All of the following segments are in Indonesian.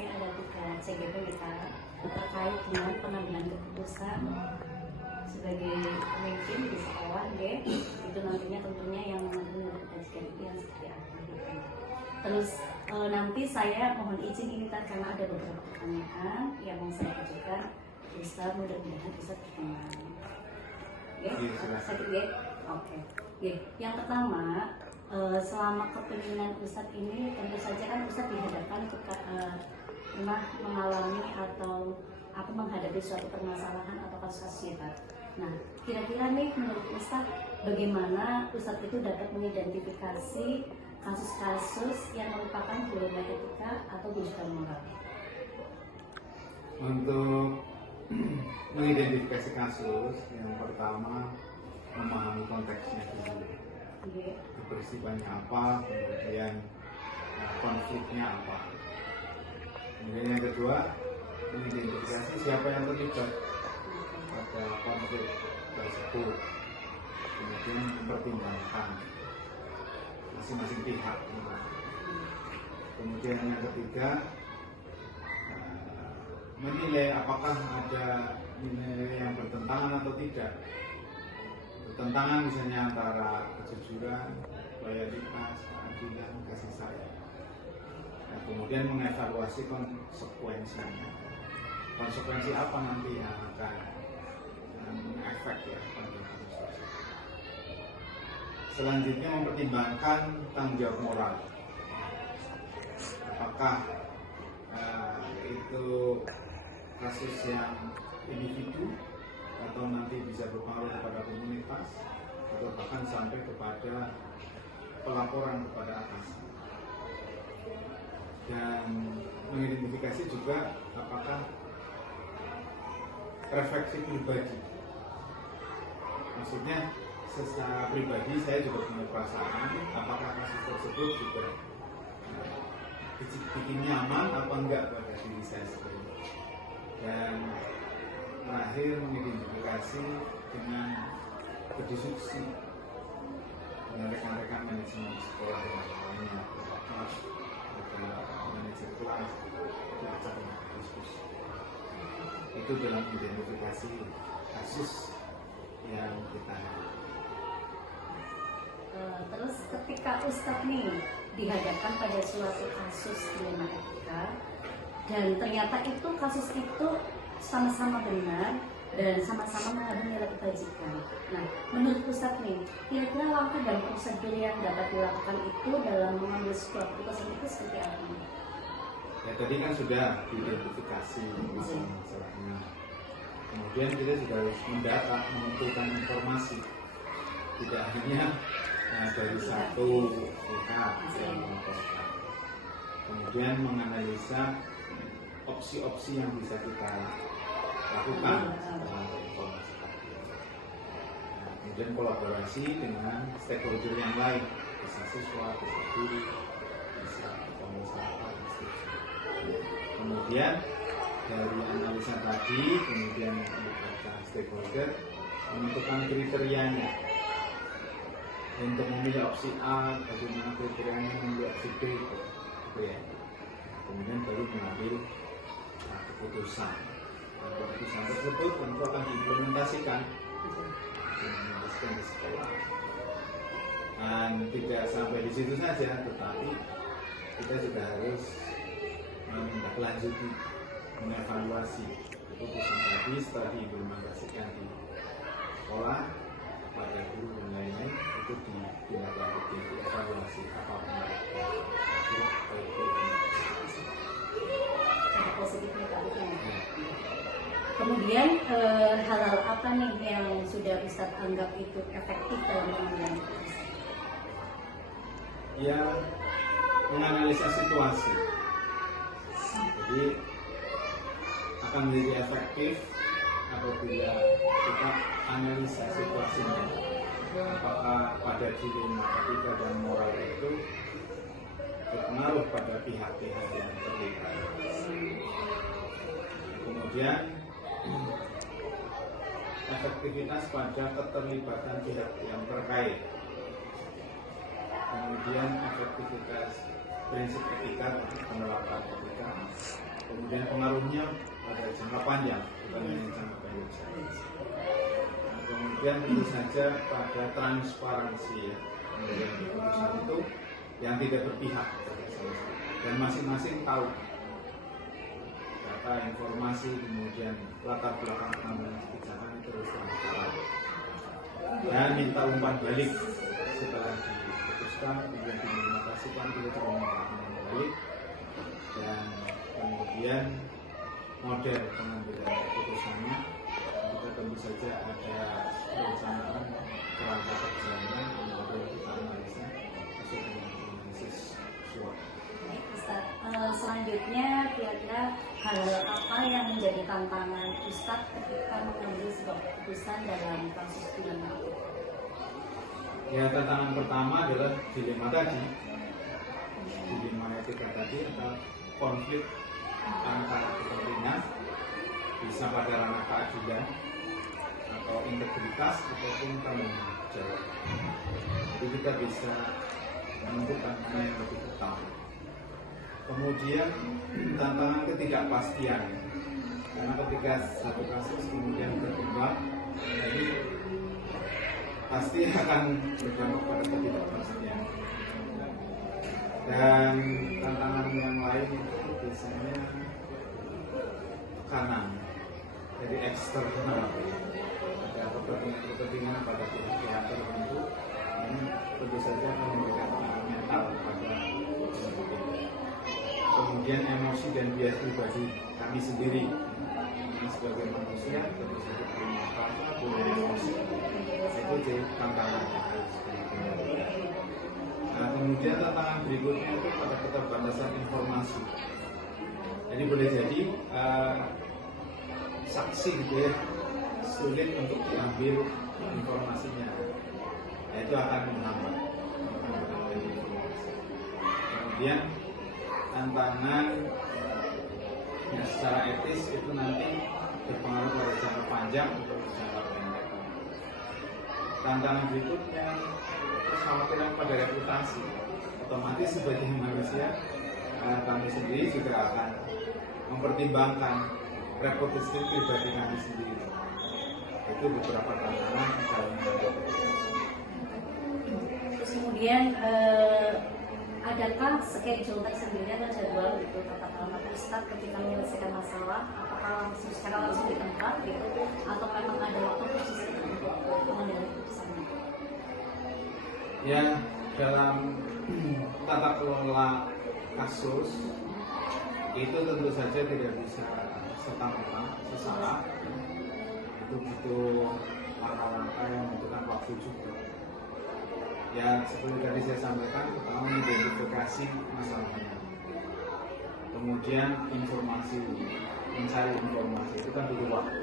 saya ada 3 CGP kita terkait dengan pengambilan keputusan sebagai pemimpin di sekolah, itu nantinya tentunya yang mengambil kajian itu yang seperti apa gitu. Terus nanti saya mohon izin ini karena ada beberapa pertanyaan yang mau saya ajukan, Ustaz, mudah-mudahan bisa berkenan. Oke. Yang pertama, selama kepemimpinan Ustadz ini tentu saja kan Ustadz dihadapkan pernah mengalami atau menghadapi suatu permasalahan atau kasus hebat. Nah, kira-kira nih menurut Ustadz, bagaimana Ustadz itu dapat mengidentifikasi kasus-kasus yang merupakan dilema etika atau bujukan moral? Untuk mengidentifikasi kasus, yang pertama memahami konteksnya dulu. Peristiwanya apa, kemudian konfliknya apa. Kemudian yang kedua, mengidentifikasi siapa yang terlibat pada konflik tersebut. Kemudian mempertimbangkan masing-masing pihak. Kemudian yang ketiga, menilai apakah ada nilai yang bertentangan atau tidak. Bertentangan misalnya antara kejujuran, loyalitas, keadilan, kasih sayang. Nah, kemudian mengevaluasi konsekuensinya. Konsekuensi apa nanti yang akan efek ya pada kasus tersebut. Selanjutnya mempertimbangkan tanggung jawab moral. Apakah itu kasus yang individu atau nanti bisa berpengaruh kepada komunitas atau bahkan sampai kepada pelaporan kepada atasan. Dan mengidentifikasi juga apakah refleksi pribadi. Maksudnya secara pribadi saya juga punya perasaan apakah kasus tersebut juga bikin nyaman apa enggak pada diri saya sendiri. Dan terakhir mengidentifikasi dengan berdiskusi dengan rekan-rekan manajemen sekolah yang lainnya, manajer kelas, diajak diskusi. Itu dalam identifikasi kasus yang kita. Terus ketika Ustadz nih dihadapkan pada suatu kasus dilema etika dan ternyata itu kasus itu sama-sama benar dan sama-sama mengandung nilai kebajikan. Nah, menurut Ustadz nih, kira-kira langkah dan prosedur yang dapat dilakukan itu dalam mengambil sebuah keputusan itu seperti apa? Ya tadi kan sudah diidentifikasi masalahnya. Kemudian kita juga harus mendata, mengumpulkan informasi. Tidak hanya dari satu pihak yang melaporkan. Kemudian menganalisa opsi-opsi yang bisa kita lakukan setelah informasi tadi. Kemudian kolaborasi dengan stakeholder yang lain, bisa siswa, bisa guru, bisa pengusaha, kemudian dari analisa tadi, kemudian melibatkan stakeholder, menentukan kriterianya untuk memilih opsi A, bagaimana kriterianya memilih opsi B, gitu ya. Kemudian baru mengambil keputusan. Keputusan tersebut tentu akan diimplementasikan di sekolah. Dan tidak sampai di situ saja, tetapi kita juga harus menindaklanjuti, mengevaluasi keputusan tadi setelah diimplementasikan di sekolah pada guru dan lain-lain, itu ditindaklanjuti, dievaluasi apa positif negatifnya. Kemudian hal-hal apa nih yang sudah Ustadz anggap itu efektif dalam pengambilan keputusan? Ya, menganalisa situasi. Jadi akan menjadi efektif apabila kita analisa situasinya. Apakah pada diri etika dan moral itu berpengaruh pada pihak-pihak yang terlibat. Kemudian efektivitas pada keterlibatan pihak yang terkait. Kemudian efektivitas prinsip etika, penerapan etika, maunya pada jangka panjang, bukan hanya jangka pendek saja. Nah, kemudian tentu saja pada transparansi ya, kemudian keputusan itu yang tidak berpihak dan masing-masing tahu data, informasi, kemudian latar belakang pengambilan kebijakan itu harus transparan dan minta umpan balik setelah diputuskan, kemudian diimplementasikan kita juga minta umpan balik, dan kemudian model pengambilan keputusannya kita tentu saja ada perencanaan kerangka kerjanya, kemudian kita analisa sesuai dengan analisis SWOT. Baik, Ustaz. Selanjutnya kira-kira hal apa yang menjadi tantangan Ustaz ketika mengambil sebuah keputusan dalam kasus pidana? Ya, tantangan pertama adalah dilema tadi, dilema etika tadi atau konflik antara kepentingan, bisa pada ranah keadilan atau integritas ataupun tanggung jawab. Jadi kita bisa menentukan mana yang lebih utama. Kemudian tantangan ketidakpastian, karena ketika satu kasus kemudian berkembang, jadi pasti akan berdampak pada ketidakpastian. Dan tantangan yang lain itu biasanya tekanan dari eksternal, ada kepentingan pada pihak tertentu, ini tentu saja akan memberikan pengaruh mental pada kemudian emosi dan bias pribadi kami sendiri sebagai manusia tentu saja punya emosi, itu jadi tantangan yang harus dihadapi. Nah, kemudian tantangan berikutnya itu pada keterbatasan informasi. Jadi boleh jadi saksi gitu ya, sulit untuk diambil informasinya. Nah, itu akan menghambat informasi. Kemudian tantangan ya, secara etis itu nanti berpengaruh pada jangka panjang atau jangka pendek. Tantangan berikutnya kekhawatiran pada reputasi. Otomatis sebagai manusia kami sendiri juga akan mempertimbangkan reputasi pribadi kami sendiri. Itu beberapa tantangan dalam menghadapi keputusan. Terus kemudian adakah schedule tersendiri atau jadwal gitu katakanlah Ustaz ketika menyelesaikan masalah, apakah langsung secara langsung di tempat gitu atau memang ada waktu khusus untuk pengambilan keputusannya? Ya, dalam tata kelola kasus itu tentu saja tidak bisa serta-merta sesaat, itu butuh langkah-langkah yang membutuhkan waktu juga. Ya, seperti tadi saya sampaikan, pertama mengidentifikasi masalahnya, kemudian informasi, mencari informasi itu kan butuh waktu.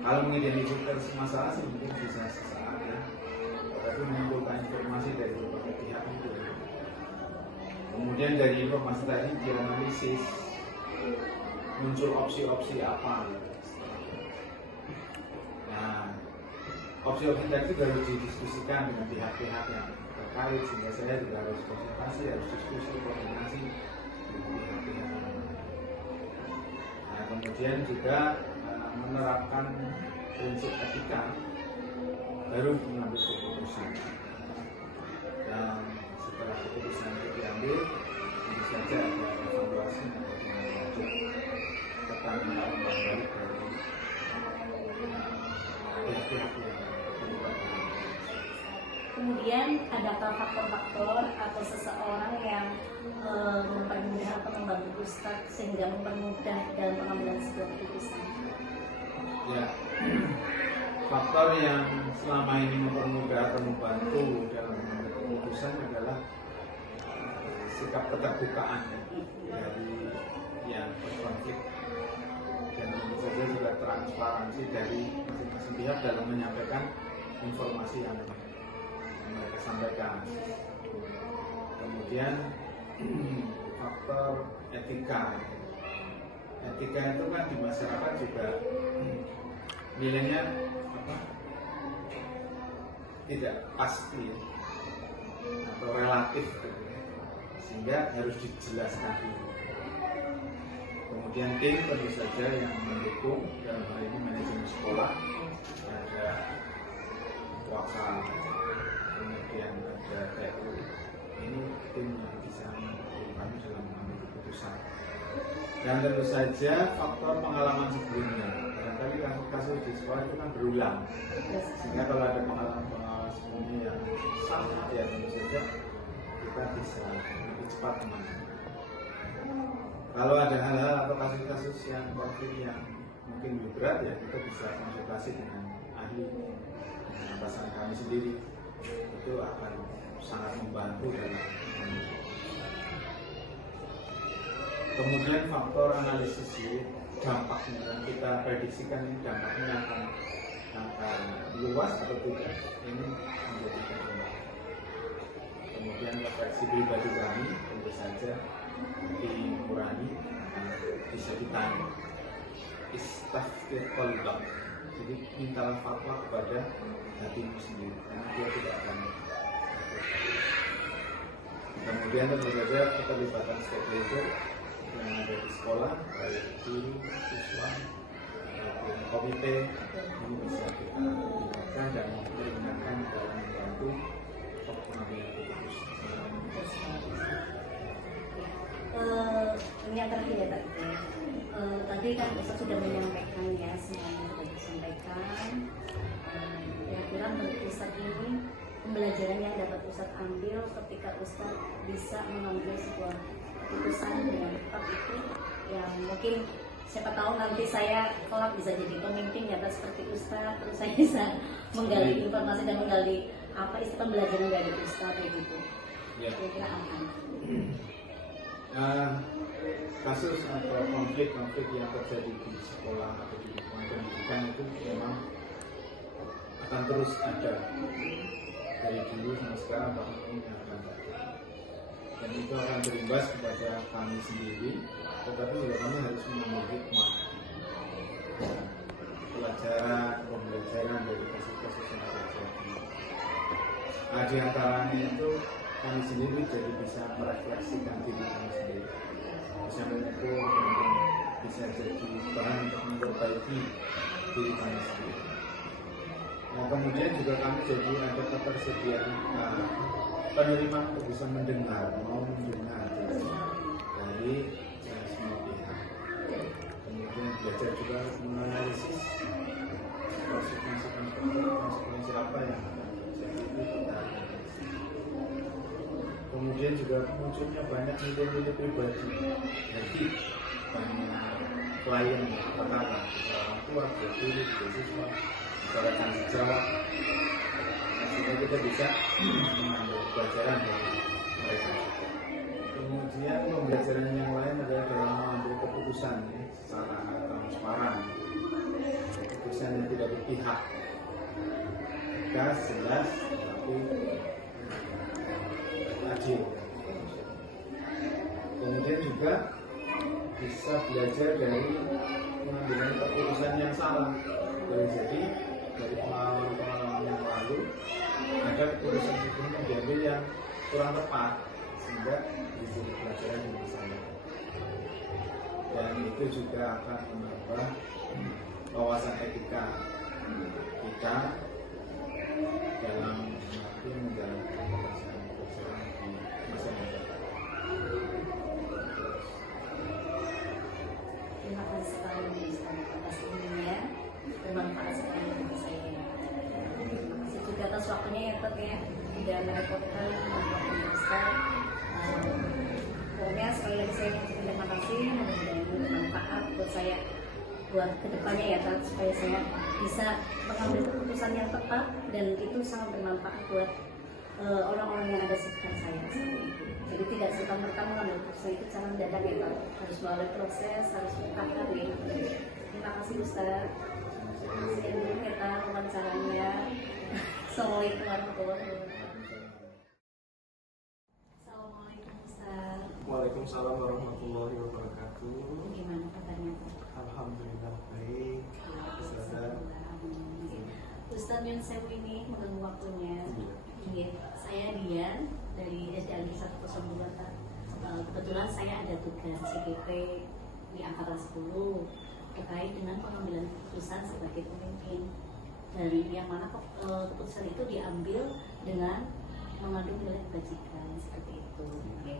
Kalau mengidentifikasi masalah sih mungkin bisa sesaat ya, tapi mengumpulkan informasi dari berbagai pihak itu. Kemudian dari informasi tadi dianalisis, muncul opsi-opsi apa. Nah, opsi-opsi tadi juga harus didiskusikan dengan pihak-pihak yang terkait, sehingga saya juga harus konsultasi, harus diskusi, koordinasi dengan pihak-pihak. Nah, kemudian juga menerapkan prinsip etika baru mengambil keputusan. Dan setelah keputusan itu diambil, tentu saja ada evaluasi atau tindak lanjut pertanyaan balik dari pihak-pihak yang terlibat. Kemudian adakah faktor-faktor atau seseorang yang mempermudah atau membantu Ustaz sehingga mempermudah dalam pengambilan sebuah keputusan? Ya, faktor yang selama ini mempermudah atau membantu dalam mengambil keputusan adalah sikap keterbukaan dari yang berkonflik, dan tentu saja juga transparansi dari masing-masing pihak dalam menyampaikan informasi yang mereka sampaikan. Kemudian faktor etika. Etika itu kan di masyarakat juga nilainya tidak pasti atau relatif, sehingga harus dijelaskan dulu. Kemudian Kemudian tim tentu saja yang mendukung, dalam hal ini manajemen sekolah, ada wakil, kemudian ada TU. Ini tim yang bisa mendukung kami dalam mengambil keputusan. Dan tentu saja faktor pengalaman sebelumnya. Barangkali kasus di sekolah itu kan berulang, sehingga kalau ada pengalaman sebelumnya yang sama, ya tentu saja kita bisa lebih cepat menangani. Kalau ada hal-hal atau kasus-kasus yang konflik yang mungkin lebih berat, ya kita bisa konsultasi dengan ahli, dengan atasan kami sendiri. Itu akan sangat membantu dalam kemudian faktor analisis dampaknya, dan kita prediksikan ini dampaknya akan luas atau tidak, ini menjadi penting. Kemudian refleksi pribadi kami tentu saja dikurangi, bisa ditanya istaftir qalbak, jadi mintalah fatwa kepada hatimu sendiri, karena dia tidak akan. Kemudian tentu saja keterlibatan stakeholder yang ada di sekolah, baik guru, siswa, maupun komite, ini bisa kita libatkan dan memperingatkan dalam membantu pengambilan keputusan. Ini yang terakhir ya Pak. Tadi kan Ustaz sudah menyampaikan ya, semuanya sudah disampaikan. Kira-kira menurut Ustaz ini pembelajaran yang dapat Ustaz ambil ketika Ustaz bisa mengambil sebuah keputusan dengan tepat itu, yang mungkin siapa tahu nanti saya kelak bisa jadi pemimpin ya seperti Ustaz, terus saya bisa menggali informasi dan menggali apa istilah pembelajaran dari Ustaz begitu. Kira-kira apa? Kasus atau konflik-konflik yang terjadi di sekolah atau di lingkungan pendidikan itu memang akan terus ada dari dulu sampai sekarang, bahkan ini akan ada, dan itu akan berimbas kepada kami sendiri, tetapi juga kami harus mengambil hikmah, pembelajaran dari kasus-kasus yang terjadi. Di antaranya itu kami sendiri jadi bisa merefleksikan diri kami sendiri. Misalnya itu mungkin bisa jadi bahan untuk memperbaiki diri kami sendiri. Nah, kemudian juga kami jadi ada ketersediaan penerimaan untuk bisa mendengar, mau mendengar dari semua pihak. Kemudian belajar juga menganalisis konsekuensi apa yang jadi itu kita. Kemudian juga munculnya banyak nilai-nilai pribadi, jadi banyak klien perkara, orang tua, guru, siswa, masyarakat sejawat, sehingga kita bisa mengambil pelajaran dari mereka. Kemudian pembelajaran yang lain adalah dalam mengambil keputusan secara transparan, keputusan yang tidak berpihak, tegas, jelas, tapi adil. Kemudian juga bisa belajar dari mengambil keputusan yang salah. Jadi dari pengalaman yang lalu ada keputusan yang diambil yang kurang tepat, sehingga bisa pelajaran yang bersama. Dan itu juga akan menambah wawasan etika kita dalam menjalankan pekerjaan di masa mendatang. Terima kasih sekali atas ilmunya, bermanfaat sekali bagi saya. Terima kasih juga atas waktunya ya Pak ya, tidak merepotkan waktu Ustaz. Pokoknya sekali lagi saya ucapkan terima kasih, mudah-mudahan ini bermanfaat buat saya buat kedepannya ya Pak, supaya saya bisa mengambil keputusan yang tepat dan itu sangat bermanfaat buat orang-orang yang ada sekitar saya. Jadi tidak serta-merta mengambil keputusan itu cara mendadak ya Pak, harus melalui proses, harus bertahap ya. Terima kasih Ustaz. Sekian dulu kita wawancaranya. Assalamualaikum warahmatullahi wabarakatuh. Assalamualaikum Ustaz. Waalaikumsalam warahmatullahi wabarakatuh. Gimana kabarnya Pak? Alhamdulillah baik. Ustaz Nyun Sewu ini mengganggu waktunya. Iya, saya Dian dari SD Alki 102 Pak. Kebetulan saya ada tugas CGP di angkatan 10 terkait dengan pengambilan keputusan sebagai pemimpin, dan yang mana keputusan itu diambil dengan mengandung nilai kebajikan seperti itu. Oke.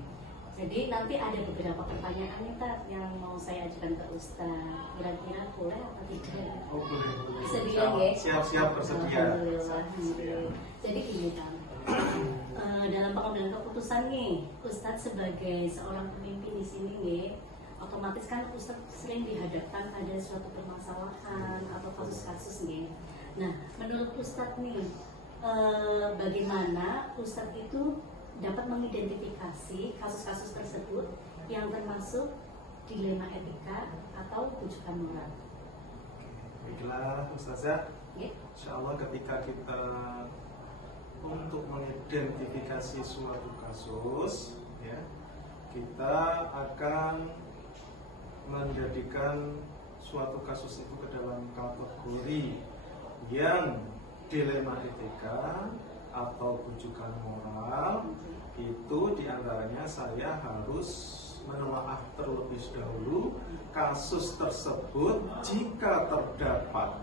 Jadi nanti ada beberapa pertanyaan nih Tat, yang mau saya ajukan ke Ustaz. Kira-kira boleh apa tidak? Oh boleh. Bisa bilang ya? Siap-siap bersedia. Alhamdulillah. Jadi gini Tan, dalam pengambilan keputusan nih, Ustadz sebagai seorang pemimpin di sini nih, otomatis kan Ustadz sering dihadapkan pada suatu permasalahan atau kasus-kasus nih. Nah, menurut Ustadz nih, bagaimana Ustadz itu dapat mengidentifikasi kasus-kasus tersebut yang termasuk dilema etika atau rujukan moral? Baiklah Ustazah, Ya. Insya Allah ketika kita untuk mengidentifikasi suatu kasus, ya, kita akan menjadikan suatu kasus itu ke dalam kategori yang dilema etika atau rujukan moral. Itu diantaranya saya harus menelaah terlebih dahulu kasus tersebut jika terdapat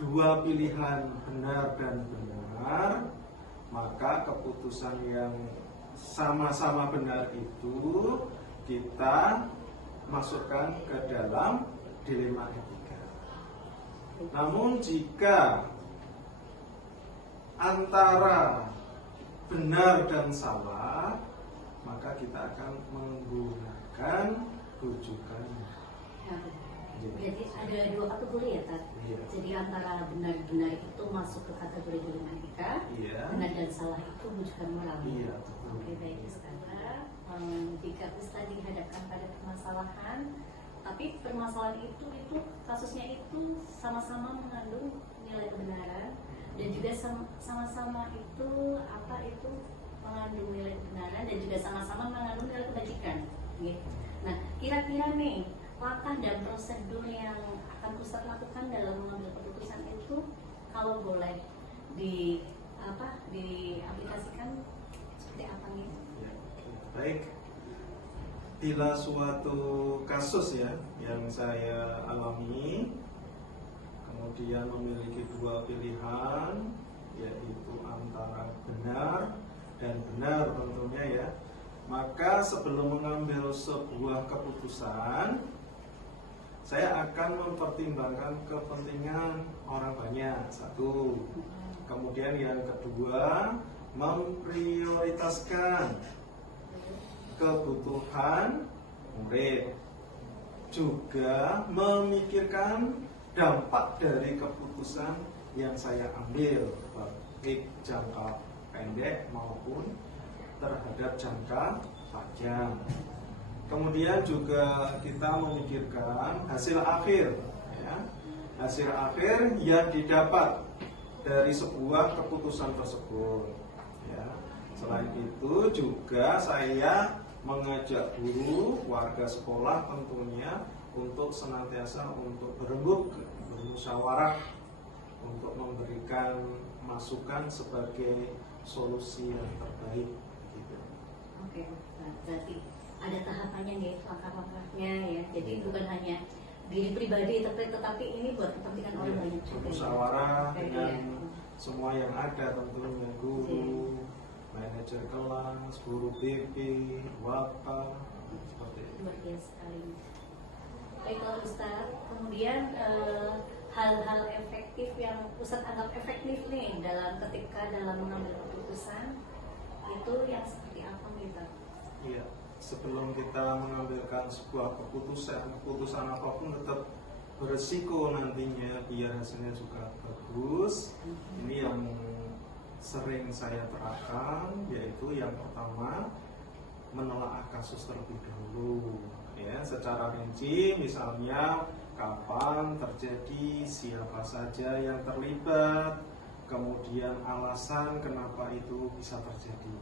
dua pilihan benar dan benar, maka keputusan yang sama-sama benar itu kita masukkan ke dalam dilema etika. Namun jika antara benar dan salah, maka kita akan menggunakan rujukan. Berarti ada dua kategori ya Tat? Iya. Jadi antara benar-benar itu masuk ke kategori dilema etika, Iya. benar dan salah itu rujukan moral. Iya. Oke, baik Ustaz. Jika Ustaz dihadapkan pada permasalahan, tapi permasalahan itu kasusnya itu sama-sama mengandung nilai kebenaran dan juga sama-sama itu mengandung nilai kebenaran dan juga sama-sama mengandung nilai kebajikan. Gitu. Nah, kira-kira nih langkah dan prosedur yang akan Ustaz lakukan dalam mengambil keputusan itu, kalau boleh diaplikasikan seperti apa nih? Ya, baik. Bila suatu kasus ya yang saya alami, kemudian memiliki dua pilihan, yaitu antara benar dan benar tentunya ya, maka sebelum mengambil sebuah keputusan, saya akan mempertimbangkan kepentingan orang banyak, satu. Kemudian yang kedua, memprioritaskan kebutuhan murid, juga memikirkan dampak dari keputusan yang saya ambil, baik jangka pendek maupun terhadap jangka panjang. Kemudian juga kita memikirkan hasil akhir, ya. Hasil akhir yang didapat dari sebuah keputusan tersebut, ya. Selain itu juga saya mengajak guru, warga sekolah tentunya untuk senantiasa untuk berembuk, bermusyawarah, untuk memberikan masukan sebagai solusi yang terbaik. Gitu. Oke, berarti ada tahapannya nih, langkah-langkahnya ya. Jadi bukan hanya diri pribadi, tetapi ini buat kepentingan orang banyak juga. Musyawarah Oke, dengan iya. semua yang ada, tentunya guru, manajer kelas, guru BP, waka, seperti itu. Luar biasa sekali. Baiklah Ustaz, kemudian hal-hal efektif yang Ustaz anggap efektif nih ketika dalam mengambil keputusan itu yang seperti apa gitu? Iya, sebelum kita mengambilkan sebuah keputusan apapun tetap beresiko nantinya biar hasilnya juga bagus. Ini yang sering saya terapkan, yaitu yang pertama menelaah kasus terlebih dahulu, ya, secara rinci, misalnya kapan terjadi, siapa saja yang terlibat, kemudian alasan kenapa itu bisa terjadi.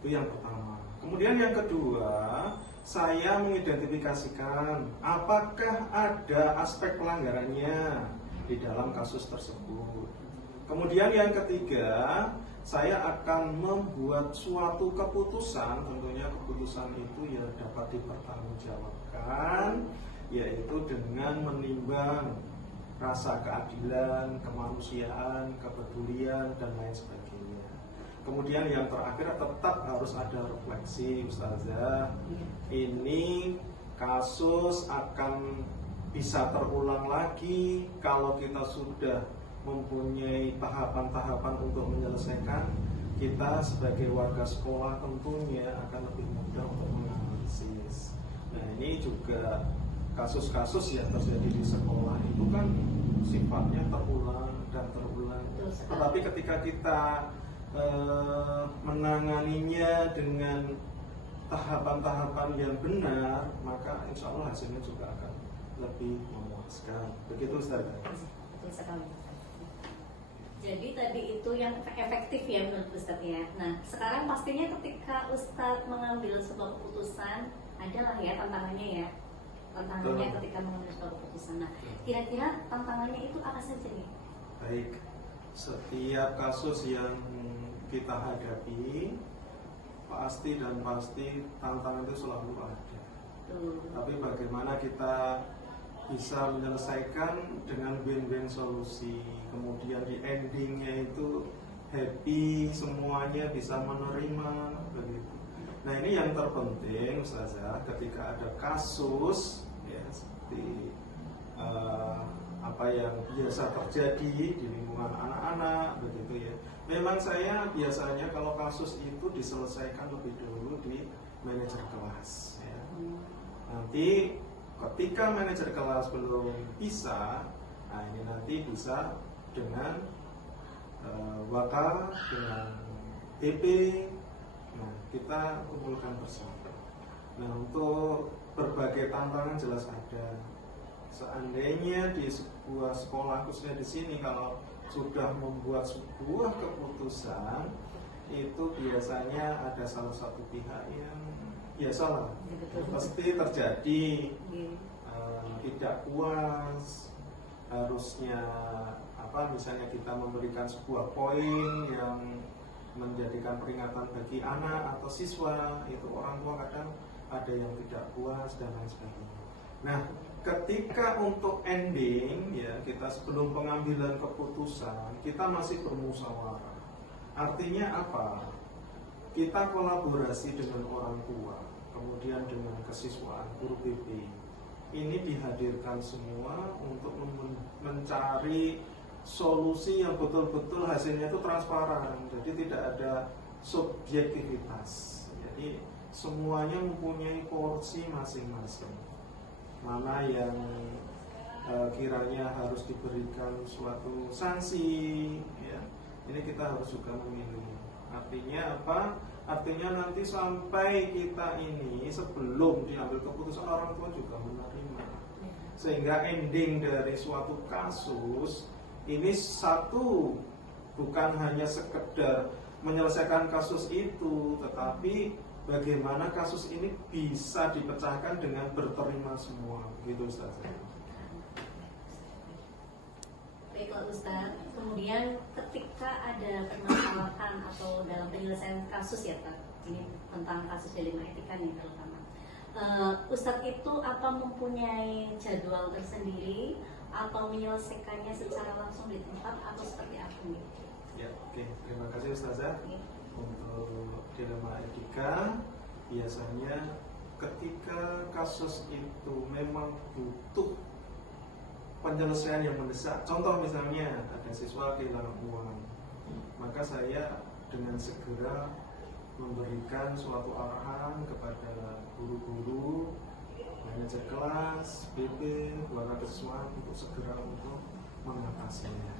Itu yang pertama. Kemudian yang kedua, saya mengidentifikasikan apakah ada aspek pelanggarannya di dalam kasus tersebut. Kemudian yang ketiga, saya akan membuat suatu keputusan, tentunya keputusan itu ya dapat dipertanggungjawabkan, yaitu dengan menimbang rasa keadilan, kemanusiaan, kepedulian, dan lain sebagainya. Kemudian yang terakhir tetap harus ada refleksi, Ustazah. Ini kasus akan bisa terulang lagi kalau kita sudah mempunyai tahapan-tahapan untuk menyelesaikan. Kita sebagai warga sekolah tentunya akan lebih mudah untuk menganalisis. Nah, ini juga kasus-kasus yang terjadi di sekolah itu kan sifatnya terulang dan terulang. Tetapi ketika kita menanganinya dengan tahapan-tahapan yang benar, maka insya Allah hasilnya juga akan lebih memuaskan. Begitu Ustaz. Betul sekali. Jadi tadi itu yang efektif ya menurut Ustadz ya. Nah sekarang pastinya ketika Ustadz mengambil sebuah keputusan, adalah ya tantangannya ya. Tantangannya ketika mengambil sebuah keputusan. Nah kira-kira tantangannya itu apa saja nih? Baik, setiap kasus yang kita hadapi pasti tantangan itu selalu ada. Tapi bagaimana kita bisa menyelesaikan dengan win-win solusi, kemudian di endingnya itu happy, semuanya bisa menerima begitu. Nah ini yang terpenting Ustazah, ketika ada kasus ya seperti apa yang biasa terjadi di lingkungan anak-anak begitu ya. Memang saya biasanya kalau kasus itu diselesaikan lebih dulu di manajer kelas ya. Nanti ketika manajer kelas belum bisa, nah ini nanti bisa dengan wakil, dengan TP, nah kita kumpulkan bersama. Nah untuk berbagai tantangan jelas ada. Seandainya di sebuah sekolah khususnya di sini kalau sudah membuat sebuah keputusan, itu biasanya ada salah satu pihak yang ya salah, pasti terjadi tidak puas. Harusnya misalnya kita memberikan sebuah poin yang menjadikan peringatan bagi anak atau siswa, itu orang tua kadang ada yang tidak puas dan lain sebagainya. Nah ketika untuk ending ya, kita sebelum pengambilan keputusan kita masih bermusyawarah. Artinya apa? Kita kolaborasi dengan orang tua, kemudian dengan kesiswaan, guru BP. Ini dihadirkan semua untuk mencari solusi yang betul-betul hasilnya itu transparan. Jadi tidak ada subjektivitas. Jadi semuanya mempunyai porsi masing-masing. Mana yang kiranya harus diberikan suatu sanksi ya. Ini kita harus juga memilih. Artinya apa? Artinya nanti sampai kita ini sebelum diambil keputusan orang tua juga menerima. Sehingga ending dari suatu kasus ini satu, bukan hanya sekedar menyelesaikan kasus itu, tetapi bagaimana kasus ini bisa dipecahkan dengan berterima semua, begitu Ustaz. Baiklah Ustaz, kemudian ketika ada permasalahan atau dalam penyelesaian kasus ya Pak, ini tentang kasus dilema etika nih terutama, Ustadz itu apa mempunyai jadwal tersendiri atau menyelesaikannya secara langsung di tempat atau seperti apa nih? Ya, oke. Terima kasih Ustazah. Untuk dilema etika, biasanya ketika kasus itu memang butuh penyelesaian yang mendesak. Contoh misalnya ada siswa kehilangan uang, maka saya dengan segera memberikan suatu arahan kepada guru-guru, manajer kelas, BP, warga kesiswaan untuk segera untuk mengatasinya.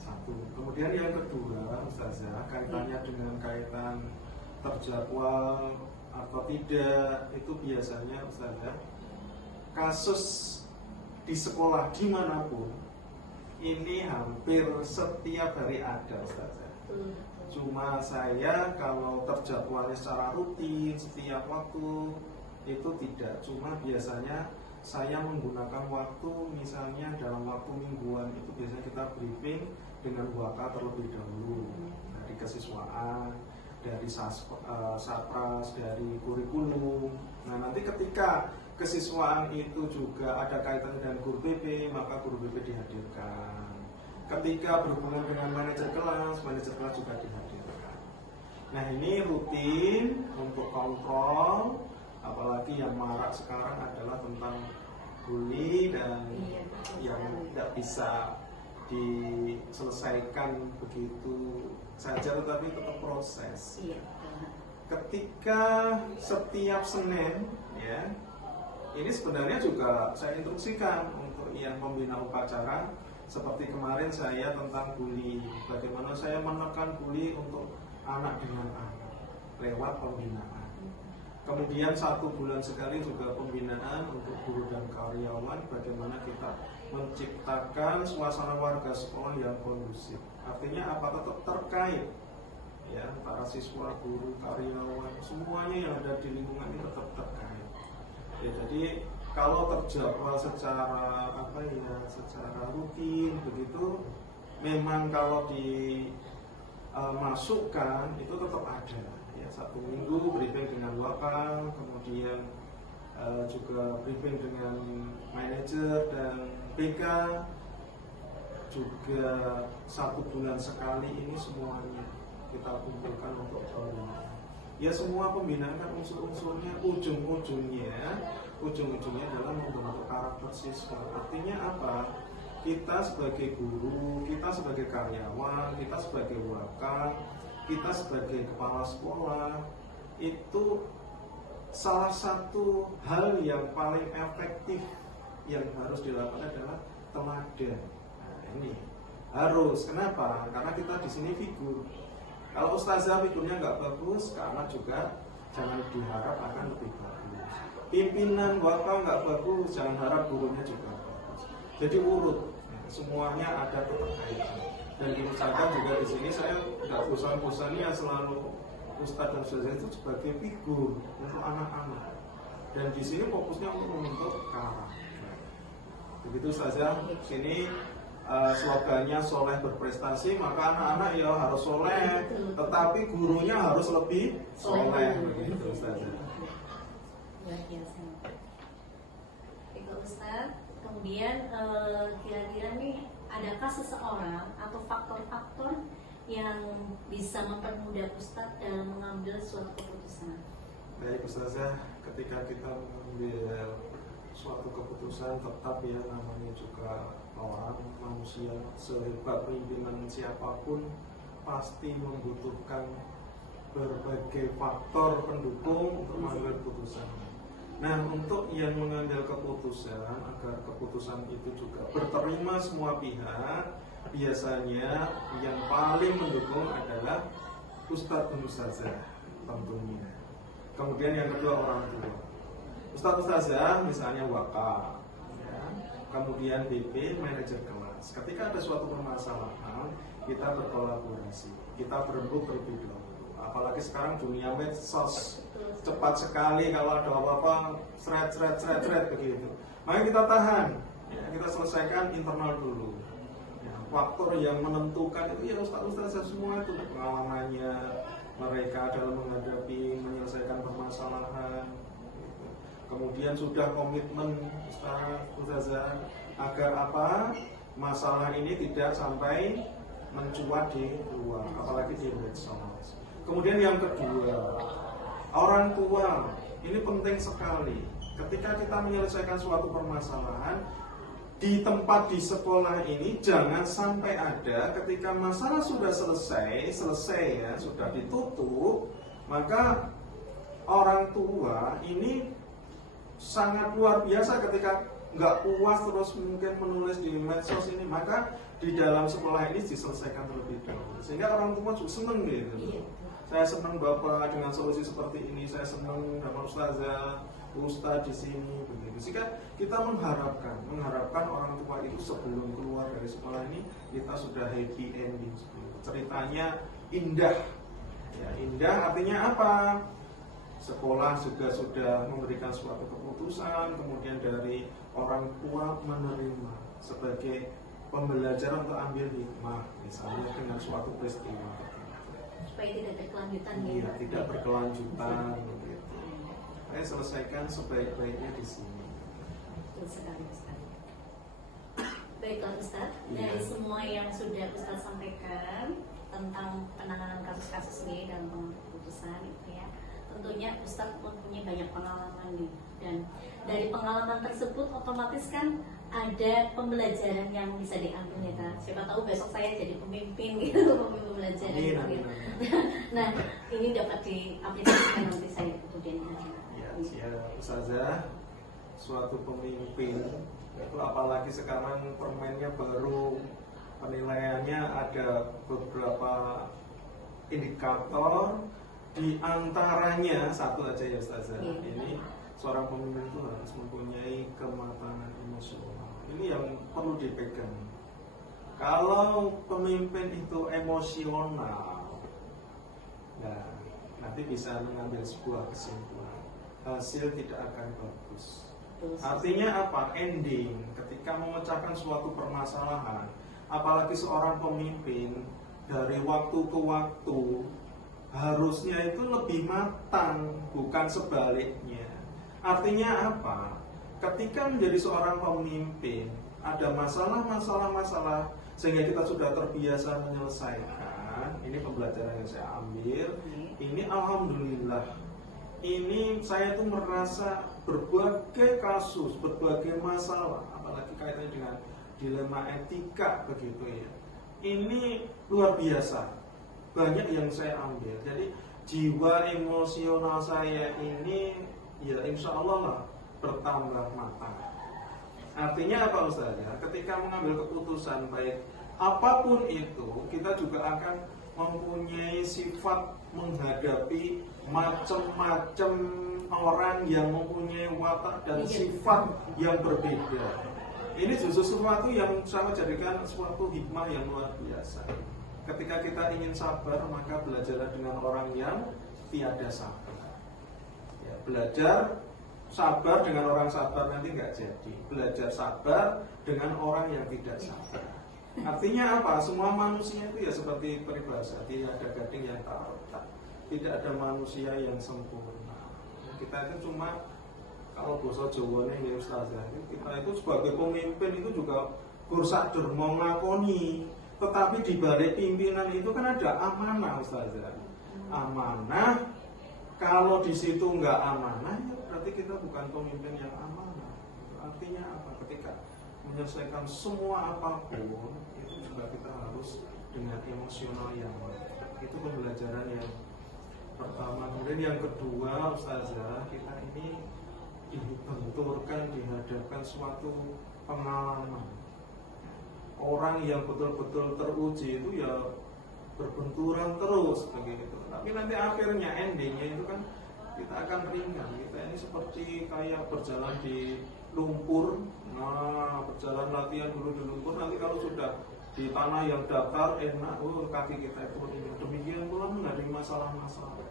Satu. Kemudian yang kedua, Ustazah, kaitannya dengan kaitan terjadwal atau tidak, itu biasanya Ustazah, kasus di sekolah dimanapun ini hampir setiap hari ada Ustazah. Cuma saya kalau terjadwalnya secara rutin setiap waktu itu tidak. Cuma biasanya saya menggunakan waktu, misalnya dalam waktu mingguan itu biasanya kita briefing dengan waka terlebih dahulu. Nah, dari kesiswaan, dari sapras, dari kurikulum. Nah, nanti ketika kesiswaan itu juga ada kaitan dengan guru BP, maka guru BP dihadirkan. Ketika berhubungan dengan manajer kelas juga dihadirkan. Nah, ini rutin untuk kontrol, apalagi yang marak sekarang adalah tentang bully dan yang tidak bisa diselesaikan begitu saja, tetapi tetap proses. Ketika setiap Senin, ya, ini sebenarnya juga saya instruksikan untuk yang pembina upacara. Seperti kemarin saya tentang bully, bagaimana saya menekan bully untuk anak dengan anak lewat pembinaan. Kemudian 1 bulan sekali juga pembinaan untuk guru dan karyawan, bagaimana kita menciptakan suasana warga sekolah yang kondusif. Artinya apa? Tetap terkait, ya, para siswa, guru, karyawan, semuanya yang ada di lingkungan ini tetap terkait. Ya, jadi kalau terjadwal secara secara rutin begitu, memang kalau dimasukkan itu tetap ada. Ya, 1 minggu briefing dengan wakal, kemudian juga briefing dengan manajer dan BK, juga 1 bulan sekali ini semuanya kita kumpulkan untuk pembinaan. Ya, semua pembinaan kan unsur-unsurnya ujung-ujungnya adalah membentuk karakter siswa. Artinya apa? Kita sebagai guru, kita sebagai karyawan, kita sebagai wakil, kita sebagai kepala sekolah, itu salah satu hal yang paling efektif yang harus dilakukan adalah teladan. Nah, ini harus. Kenapa? Karena kita di sini figur. Kalau ustazah figurnya nggak bagus, ke anak juga jangan diharap akan lebih bagus. Pimpinan wakil nggak bagus, jangan harap gurunya juga bagus. Jadi urut, semuanya ada keterkaitan. Dan diusahakan juga di sini saya nggak bosan-bosannya selalu ustadz dan ustazah itu sebagai figur untuk anak-anak. Dan di sini fokusnya untuk membentuk karakter. Begitu saja. Sini slogannya soleh berprestasi, maka anak-anak ya harus soleh, tetapi gurunya harus lebih soleh. Begitu saja. Luar biasa. Baik, Ustaz. Kemudian kira-kira nih, adakah seseorang atau faktor-faktor yang bisa mempermudah Ustaz dalam mengambil suatu keputusan? Baik, Ustazah, ketika kita mengambil suatu keputusan, tetap ya namanya juga orang manusia, sehebat pimpinan siapapun pasti membutuhkan berbagai faktor pendukung untuk mengambil keputusan. Nah, untuk yang mengambil keputusan agar keputusan itu juga berterima semua pihak, biasanya yang paling mendukung adalah ustadz dan ustazah tentunya. Kemudian yang kedua orang tua. Ustadz ustazah misalnya wakal, ya. Kemudian BP manajer kelas. Ketika ada suatu permasalahan, kita berkolaborasi, kita berembuk terlebih dahulu. Apalagi sekarang dunia medsos cepat sekali, kalau ada apa-apa seret begitu. Maka kita tahan, ya, kita selesaikan internal dulu. Ya, faktor yang menentukan itu ya ustaz-ustaz semua itu pengalamannya mereka dalam menghadapi menyelesaikan permasalahan. Gitu. Kemudian sudah komitmen ustazah agar apa? Masalah ini tidak sampai mencuat di luar, apalagi di medsos. Kemudian yang kedua, orang tua ini penting sekali. Ketika kita menyelesaikan suatu permasalahan di tempat di sekolah ini, jangan sampai ada ketika masalah sudah selesai ya, sudah ditutup, maka orang tua ini sangat luar biasa ketika nggak puas terus mungkin menulis di medsos ini, maka di dalam sekolah ini diselesaikan terlebih dahulu, sehingga orang tua juga seneng gitu. Iya. Saya senang Bapak dengan solusi seperti ini, saya senang dapat ustaz di sini begitu. Sehingga kita mengharapkan orang tua itu sebelum keluar dari sekolah ini kita sudah happy ending. Ceritanya indah. Ya, indah artinya apa? Sekolah juga sudah memberikan suatu keputusan, kemudian dari orang tua menerima sebagai pembelajaran untuk ambil hikmah, misalnya dengan suatu peristiwa. supaya tidak berkelanjutan ya. Iya, Pak. tidak berkelanjutan gitu. Saya selesaikan sebaik-baiknya di sini. Betul sekali Ustaz. Baiklah Ustaz, Iya. dari semua yang sudah Ustaz sampaikan tentang penanganan kasus-kasus ini dalam pengambilan keputusan itu ya, tentunya Ustaz mempunyai banyak pengalaman nih, dan dari pengalaman tersebut otomatis kan ada pembelajaran yang bisa diambil ya Kak. Siapa tahu besok saya jadi pemimpin gitu, pemimpin pembelajaran Amin, gitu amin, ya. amin. Nah, ini dapat diaplikasikan nanti saya kemudian hari. Ya, siap Ustazah. Suatu pemimpin itu apalagi sekarang permennya baru, penilaiannya ada beberapa indikator, di antaranya satu aja ya Ustazah. Iya. Ini seorang pemimpin itu harus mempunyai kematangan emosional. Ini yang perlu dipegang. Kalau pemimpin itu emosional, nah nanti bisa mengambil sebuah kesimpulan, hasil tidak akan bagus. Artinya apa? Ending ketika memecahkan suatu permasalahan, apalagi seorang pemimpin, dari waktu ke waktu harusnya itu lebih matang, bukan sebaliknya. Artinya apa? Ketika menjadi seorang pemimpin, ada masalah sehingga kita sudah terbiasa menyelesaikan. Ini pembelajaran yang saya ambil. Ini alhamdulillah, ini saya tuh merasa berbagai kasus, berbagai masalah, apalagi kaitannya dengan dilema etika begitu ya. Ini luar biasa, banyak yang saya ambil. Jadi jiwa emosional saya ini ya insya Allah lah bertambah matang. Artinya apa Ustaz ya? Ketika mengambil keputusan baik apapun itu, kita juga akan mempunyai sifat menghadapi macam-macam orang yang mempunyai watak dan sifat yang berbeda. Ini justru sesuatu yang saya jadikan suatu hikmah yang luar biasa. Ketika kita ingin sabar, maka belajarlah dengan orang yang tiada sabar. Ya, belajar sabar dengan orang sabar nanti nggak jadi. Belajar sabar dengan orang yang tidak sabar. Artinya apa? Semua manusia itu ya seperti peribahasa, tidak ada gading yang tak retak. Tidak ada manusia yang sempurna. Kita itu cuma, kalau bahasa Jawa nih ya Ustazah, kita itu sebagai pemimpin itu juga kursak dermo ngakoni. Tetapi di balik pimpinan itu kan ada amanah Ustazah. Amanah, kalau di situ nggak amanah, ya berarti kita bukan pemimpin yang amanah. Artinya apa? Ketika menyelesaikan semua apapun, itu juga kita harus dengan emosional yang baik. Itu pembelajaran yang pertama. Kemudian yang kedua Ustazah, kita ini dibenturkan, dihadapkan suatu pengalaman. Orang yang betul-betul teruji itu ya berbenturan terus begitu. Tapi nanti akhirnya endingnya itu kan kita akan ringan. Kita ini seperti kayak berjalan di lumpur. Nah, berjalan latihan dulu di lumpur. Nanti kalau sudah di tanah yang datar enak, kaki kita itu ringan. Demikian pula menghadapi masalah-masalah.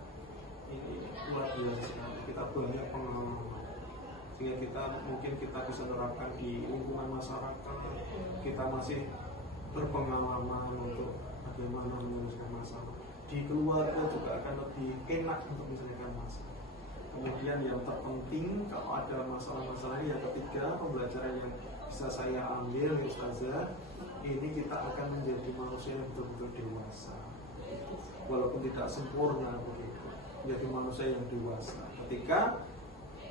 Ini luar biasa sekali. Kita banyak pengalaman. Sehingga kita bisa terapkan di lingkungan masyarakat. Kita masih berpengalaman untuk bagaimana menyelesaikan masalah. Di keluarga juga akan lebih enak untuk menyelesaikan masalah. Kemudian yang terpenting kalau ada masalah-masalah yang ketiga, pembelajaran yang bisa saya ambil Ustazah, ini kita akan menjadi manusia yang betul-betul dewasa. Walaupun tidak sempurna begitu, menjadi manusia yang dewasa ketika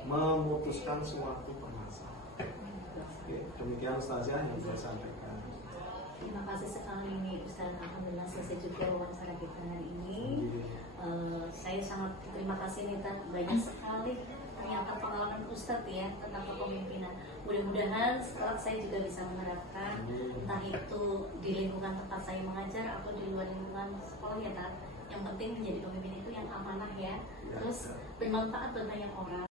memutuskan suatu permasalahan. Oke, demikian Ustazah yang saya sampaikan. Terima kasih sekali nih Ustaz. Alhamdulillah selesai juga wawancara kita hari ini. Saya sangat terima kasih nih Tan, banyak sekali ternyata pengalaman Ustaz ya tentang kepemimpinan. Mudah-mudahan setelah saya juga bisa menerapkan, entah itu di lingkungan tempat saya mengajar atau di luar lingkungan sekolah ya Tan. Yang penting menjadi pemimpin itu yang amanah ya, terus bermanfaat buat banyak orang.